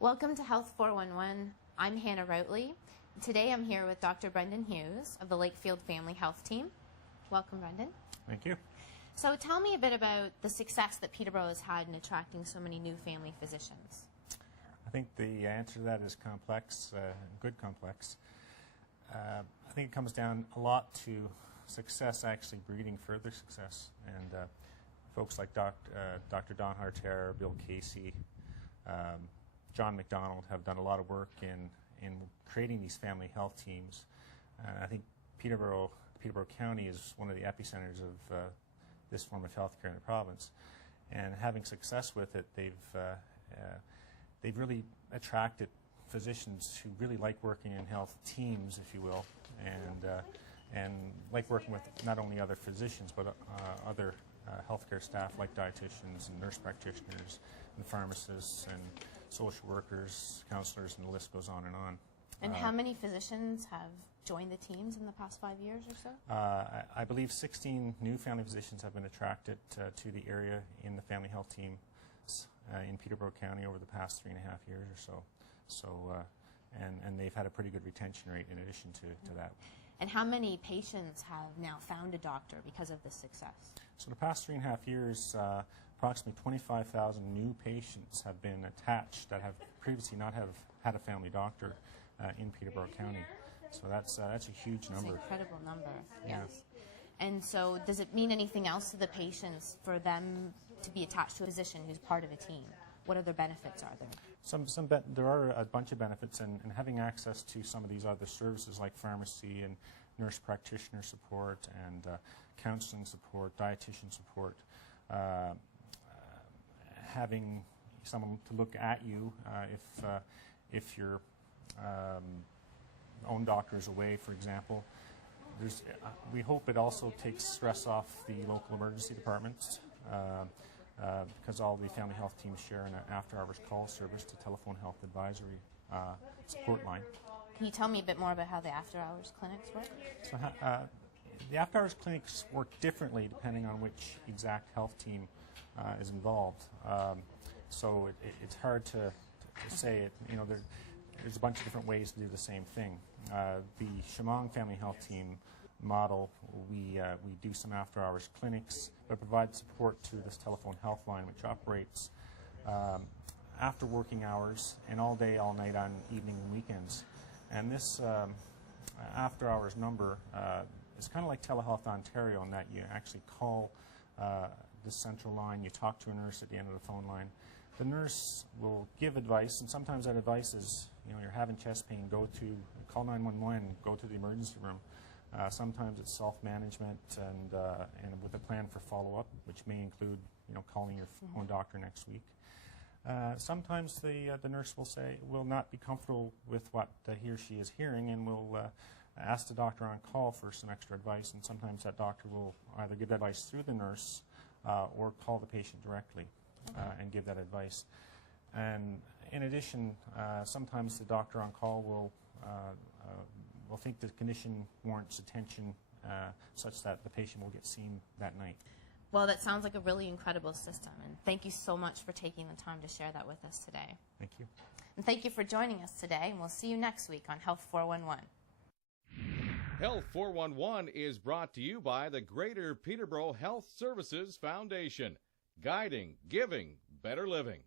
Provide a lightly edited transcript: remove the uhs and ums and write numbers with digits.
Welcome to Health 411. I'm Hannah Routley. Today I'm here with Dr. Brendan Hughes of the Lakefield Family Health Team. Welcome, Brendan. Thank you. So tell me a bit about the success that Peterborough has had in attracting so many new family physicians. I think the answer to that is complex, good complex. I think it comes down a lot to success actually breeding further success. And folks like Dr. Don Harter, Bill Casey, John McDonald have done a lot of work in creating these family health teams. I think Peterborough County is one of the epicenters of this form of healthcare in the province. And having success with it, they've really attracted physicians who really like working in health teams, if you will, and like working with not only other physicians but other healthcare staff like dietitians and nurse practitioners and pharmacists and social workers, counselors, and the list goes on and on. And how many physicians have joined the teams in the past 5 years or so? I believe 16 new family physicians have been attracted to the area in the family health team in Peterborough County over the past 3.5 years or so. And they've had a pretty good retention rate in addition to that. And how many patients have now found a doctor because of this success? So the past 3.5 years, approximately 25,000 new patients have been attached that have previously not have had a family doctor in Peterborough County. So that's a huge number. That's an incredible number. Yeah. Yes. And so does it mean anything else to the patients for them to be attached to a physician who's part of a team? What other benefits are there? There are a bunch of benefits, and having access to some of these other services like pharmacy and nurse practitioner support and counseling support, dietitian support, having someone to look at you if your own doctor is away, for example. We hope it also takes stress off the local emergency departments because all the family health teams share an after-hours call service to telephone health advisory support line. Can you tell me a bit more about how the after-hours clinics work? So the after-hours clinics work differently depending on which exact health team is involved. So it's hard to say it. You know, there's a bunch of different ways to do the same thing. The Shamong Family Health Team model, we do some after-hours clinics, but provide support to this telephone health line, which operates after working hours and all day, all night on evening and weekends. And this after-hours number is kind of like Telehealth Ontario in that you actually call the central line, you talk to a nurse at the end of the phone line. The nurse will give advice, and sometimes that advice is, you know, you're having chest pain, call 911, go to the emergency room. Sometimes it's self-management and with a plan for follow-up, which may include, you know, calling your own doctor next week. Sometimes the nurse will not be comfortable with what he or she is hearing and will ask the doctor on call for some extra advice, and sometimes that doctor will either give that advice through the nurse or call the patient directly and give that advice. And in addition, sometimes the doctor on call will think the condition warrants attention such that the patient will get seen that night. Well, that sounds like a really incredible system, and thank you so much for taking the time to share that with us today. Thank you. And thank you for joining us today, and we'll see you next week on Health 411. Health 411 is brought to you by the Greater Peterborough Health Services Foundation, guiding, giving, better living.